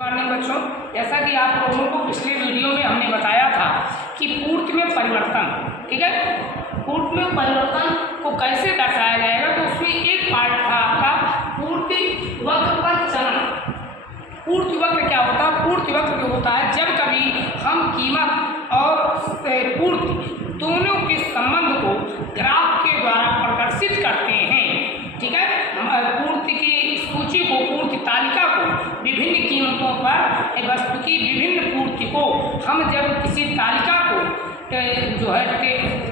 Morning बच्चों, जैसा कि आप लोगों को पिछले वीडियो में हमने बताया था कि पूर्ति में परिवर्तन, ठीक है, पूर्ति में परिवर्तन को कैसे दर्शाया जाएगा। तो उसमें एक पार्ट था आपका पूर्ति वक्र पर चलन। पूर्ति वक्र क्या होता है? पूर्ति वक्र जो होता है जब कभी हम कीमत और पूर्ति दोनों के संबंध को ग्राफ के द्वारा प्रदर्शित करते हैं, ठीक है। पूर्ति की सूची को, पूर्ति तालिका को, विभिन्न कीमतों पर वस्तु की विभिन्न पूर्ति को हम जब किसी तालिका को जो है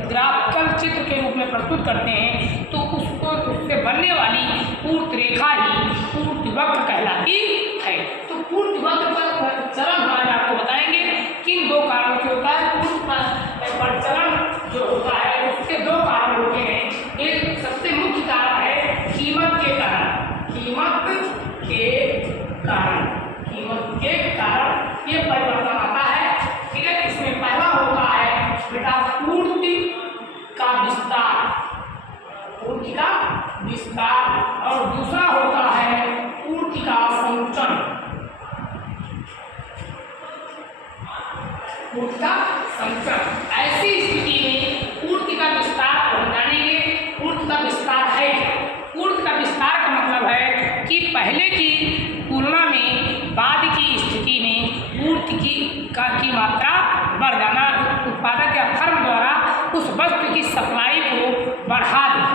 ग्राफिकल चित्र के रूप में प्रस्तुत करते हैं तो उससे बनने वाली पूर्ति रेखा ही पूर्ति वक्र कहलाती है। तो पूर्ति वक्र पर चलन हमारे आपको बताएंगे किन दो कारणों से होता है। पूर्ति पर चलन जो होता है उसके दो कारण होते हैं। एक सबसे मुख्य कारण है कीमत के कारण। कीमत के कारण ये परिवर्तन आता है, ठीक है। इसमें पहला होता है बेटा पूर्ति का विस्तार, और दूसरा होता है पूर्ति का संकुचन। ऐसी स्थिति में पूर्ति का विस्तार हम जानेंगे। पूर्ति का विस्तार है क्या? पूर्ति का विस्तार का मतलब है कि पहले की तुलना में बाद की स्थिति में पूर्ति की मात्रा बढ़ जाना, उत्पादक या फर्म द्वारा उस वस्तु की सप्लाई को बढ़ा देना,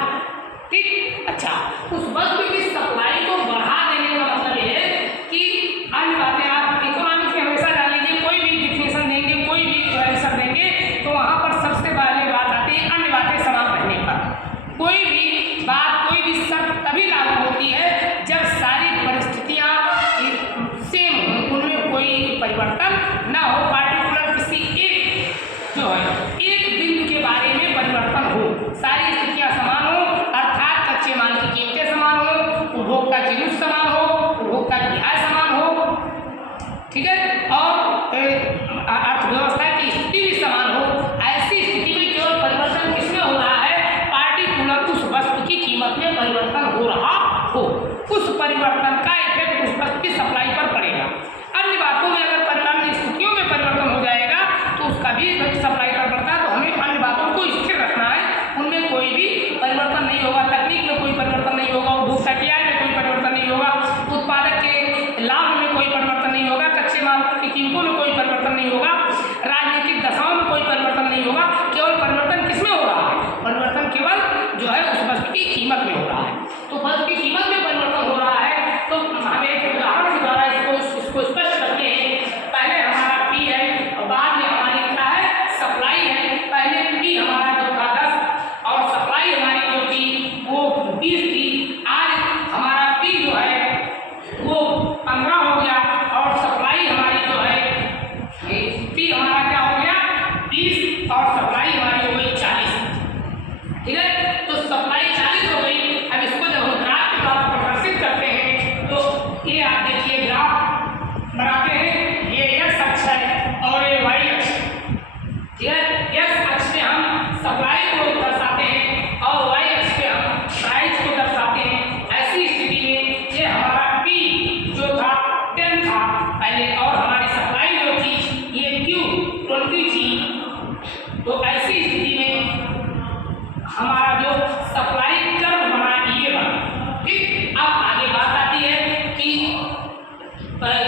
ठीक। अच्छा, उस वस्तु की सप्लाई को बढ़ा देने का मतलब ये है कि अन्य बातें आप इकोनॉमिक्स में हमेशा जान लीजिए, कोई भी डिफिनेशन देंगे, कोई भी आंसर देंगे तो वहाँ पर सबसे पहले बात आती है अन्य बातें समान रहने पर। कोई भी बात, कोई भी शर्त तभी लागू होती है जब सारी परिस्थितियाँ सेम हो, उनमें कोई परिवर्तन ना हो। पार्टिकुलर किसी एक जो है एक बिंदु के बारे में परिवर्तन हो, सारी स्थितियाँ समान हो, अर्थात कच्चे माल की कीमतें समान हो, उपभोक्ता की रुचि समान हो, उपभोक्ता की आय समान हो, ठीक है, और अर्थव्यवस्था की स्थिति भी समान हो। ऐसी स्थिति में केवल परिवर्तन किसमें हो रहा है? पार्टिकुलर उस वस्तु की कीमत में परिवर्तन हो रहा हो, उस परिवर्तन का इफेक्ट उस वस्तु की सप्लाई पर पड़ेगा। अन्य बातों में अगर अन्य स्थितियों में परिवर्तन हो जाएगा तो उसका भी सप्लाई पर पड़ता है। तो हमें अन्य बातों को स्थिर रखना है, उनमें कोई भी परिवर्तन नहीं होगा। तकनीक में कोई परिवर्तन नहीं होगा, उपभोक्ता की आय में कोई परिवर्तन नहीं होगा, उत्पादक के लाभ में कोई परिवर्तन नहीं होगा, कच्चे माल की कीमतों में कोई परिवर्तन नहीं होगा, राजनीतिक दशाओं में कोई परिवर्तन नहीं होगा। केवल परिवर्तन किसमें हो रहा है? परिवर्तन केवल जो है उस वस्तु की कीमत में हो रहा है। तो वस्तु की कीमत में परिवर्तन हो रहा है तो हम एक उदाहरण के द्वारा इसको स्पष्ट करते हैं। पहले हमारा पी है और बाद में हमारी क्या है? सप्लाई है। पहले पी हमारा जो था 10 और सप्लाई हमारी जो थी वो 20 थी। आज हमारा पी जो है वो 15 हो गया और सप्लाई हमारी जो है पी हमारा क्या हो गया? 20 और सप्लाई हमारी हो गई 40, ठीक है। तो सप्लाई 40 हो गई। अब इसको जब हम ग्राफ के द्वारा प्रदर्शित करते हैं तो ये आप देखिए ग्राफ बनाते हैं, ये एक्स अक्ष है और ये वाई अक्ष है, ठीक है। एक्स अक्ष पे हम सप्लाई को दर्शाते हैं और वाई अक्ष पे हम प्राइस को दर्शाते हैं। ऐसी स्थिति में ये हमारा पी जो था 10 था पहले और हमारी सप्लाई जो थी ये क्यू 20 थी। तो ऐसी स्थिति में हमारा जो सप्लाई कर्व बना ये बना, ठीक। अब आगे बात आती है कि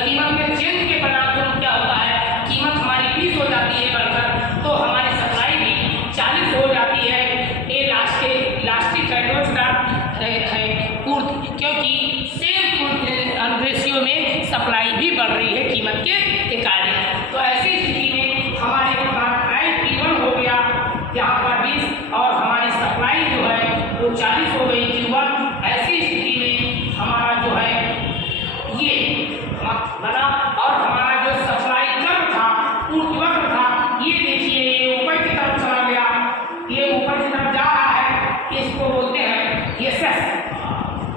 कीमत में चेंज के परिणामस्वरूप क्या होता है? कीमत हमारी 20 हो जाती है बढ़कर, तो हमारी सप्लाई भी 40 हो जाती है। ये लास्टिक है पूर्ति, क्योंकि सेम रेशियो में सप्लाई भी बढ़ रही है कीमत के कारण। तो ऐसी स्थिति में हमारे प्राइस P1 हो गया यहाँ पर 20 और हमारी सप्लाई जो है वो 40 हो गई Q1। ऐसी स्थिति में हमारा जो है ये बना और हमारा जो सप्लाई कर्व था, पूर्ति वक्र था, ये देखिए ये ऊपर की तरफ चला गया, ये ऊपर की तरफ जा रहा है। इसको बोलते हैं ये सेस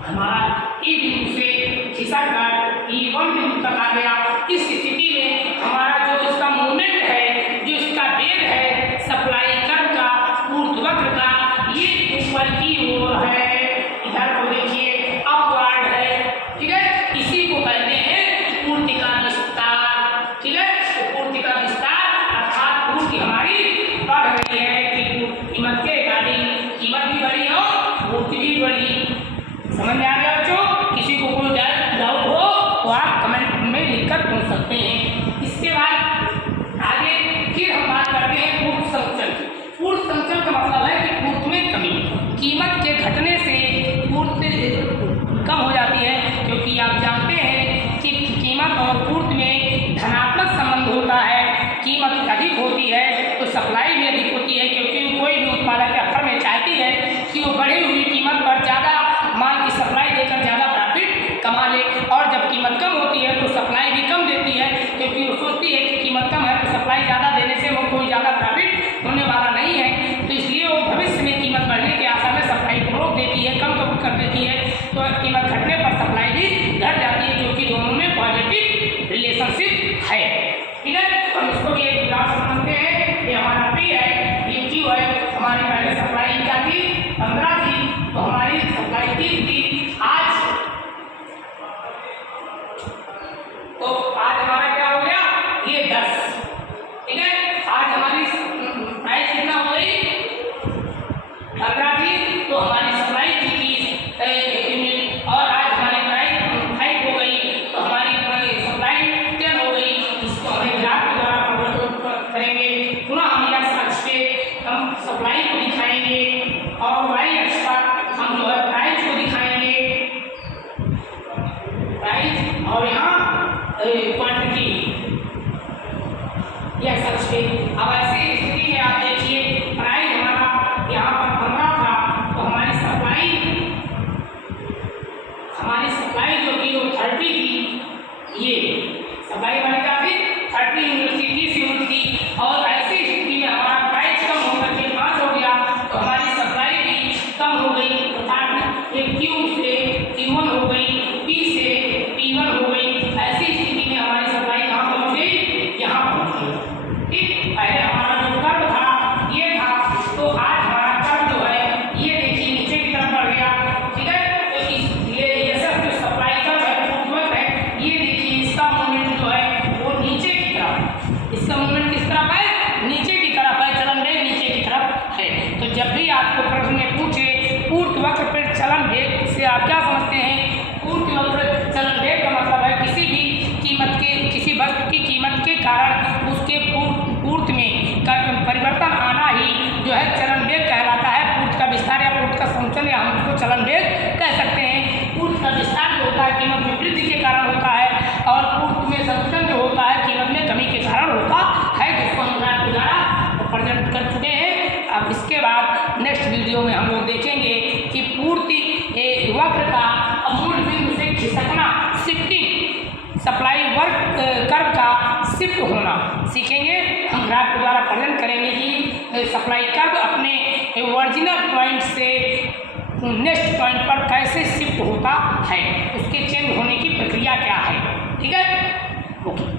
हमारा ई बिंदु से खिसक कर E1 बिंदु तक आ गया। इस स्थिति में हमारा जो इसका मूवमेंट है, जो इसका वेग है सप्लाई कर्व का, पूर्ति वक्र का, ये ऊपर की ओर है। इधर को देखिए अपवर्ड है, ठीक है। इसी को कहते हैं पूर्ति का विस्तार, ठीक है। तो पूर्ति का विस्तार अर्थात पूर्ति हमारी बढ़ रही है कि कीमत के अकॉर्डिंग कीमत भी बढ़ी और पूर्ति भी बढ़ी। समझ में आ गया बच्चों? किसी को कोई डाउट हो तो आप कमेंट में लिखकर पूछ सकते हैं। इसके बाद आगे फिर हम बात करते हैं पूर्व संचल। पूर्व संचल का मतलब है कि पूर्ति में कमी, कीमत के घटने से पूर्ति कम हो जाती है, क्योंकि आप जानते हैं कि कीमत और पूर्ति में धनात्मक संबंध होता है। कीमत अधिक होती है तो सप्लाई भी अधिक होती है, क्योंकि कोई भी उत्पादक आखिर में चाहती है कि वो बढ़ी हुई कीमत पर ज़्यादा माल की सप्लाई देकर ज़्यादा प्रॉफिट कमा ले, और जब कीमत कम होती है तो सप्लाई भी कम देती है, क्योंकि वो सोचती है कि कीमत कम है तो सप्लाई ज़्यादा देने से वो कोई ज़्यादा प्रॉफिट होने वाला नहीं है, तो इसलिए वो भविष्य में कीमत बढ़ने के आशा में सप्लाई को रोक देती है, कम कर देती है। तो कीमत घटने पर सप्लाई भी घट जाती है, क्योंकि दोनों में पॉजिटिव रिलेशनशिप है, ठीक है। हम इसको भी एक उदाहरण समझते हैं। ये हमारा पी है, ये क्यू है। हमारी पहले सप्लाई क्या थी? 15 थी, तो हमारी सप्लाई 30 थी। आज हमारा क्या हो गया? ये 10, ठीक है। आज हमारी प्राइस कितना हो गई? 15 थी, तो हमारी सप्लाई थी 30 यूनिट, और आज हमारी प्राइस 5 हो गई, तो हमारी सप्लाई 10 हो गई। इसको हमें ग्राफ के द्वारा परिवर्तित करेंगे। पुनः हम यह अक्ष पे हम सप्लाई को दिखाएंगे और वाई अक्ष पर हम जो है प्राइस को दिखाएंगे, प्राइस, और यहाँ क्वांटिटी यह अक्ष पे। अब ऐसी स्थिति में आप देखिए प्राइस हमारा यहाँ पर 15 था, तो हमारी सप्लाई जो थी वो 30 थी। ये सप्लाई हमारी क्या थी? 30 यूनिट थी, 30 यूनिट थी, और ऐसी स्थिति में हमारा प्राइस कम होकर के 5 हो गया, तो हमारी सप्लाई भी कम हो गई, अर्थात ये Q से Q1 हो गई, P से P1 हो गई। ऐसी स्थिति में हमारी सप्लाई कहाँ पहुँच गई? यहाँ पहुँच गई, ठीक। पहले हमारा जो कर्व था ये था, तो आज हमारा कर्व जो है ये देखिए नीचे की तरफ बढ़ गया, ठीक है। तो ये सब जो सप्लाई कर्व है, पूर्ववत है, ये देखिए इसका मूवमेंट जो है वो नीचे की तरफ, इसका मूवमेंट किस तरफ है? नीचे की तरफ है, चलन वेग नीचे की तरफ है। तो जब भी आपको प्रश्न में पूछे पूर्ति वक्र पर चलन वेग से आप क्या समझते हैं? पूर्ति वक्र चलन वेग का मतलब है किसी भी कीमत के, किसी वस्तु की कीमत के कारण उसके पूर्ति में परिवर्तन आना ही जो है चलन वेग कहलाता है। पूर्ति का विस्तार या पूर्ति का संचलन, या हम उसको चलन वेग कह सकते हैं। पूर्ति का विस्तार जो होता है कीमत में वृद्धि के कारण होता है, और पूर्ति में संचलन जो होता है कीमत में कमी के कारण होता है, जिसको हम ग्राफ के द्वारा प्रेजेंट कर चुके हैं। अब इसके बाद नेक्स्ट वीडियो में हम लोग देखेंगे कि पूर्ति वक्र का मूल बिंदु से खिसकना, शिफ्टिंग, सप्लाई वर्क कर्व का शिफ्ट होना सीखेंगे। हम ग्राफ के द्वारा प्रेजेंट करेंगे कि सप्लाई कर्व अपने ओरिजिनल पॉइंट से नेक्स्ट पॉइंट पर कैसे शिफ्ट होता है, उसके चेंज होने की प्रक्रिया क्या है, ठीक है। ओके।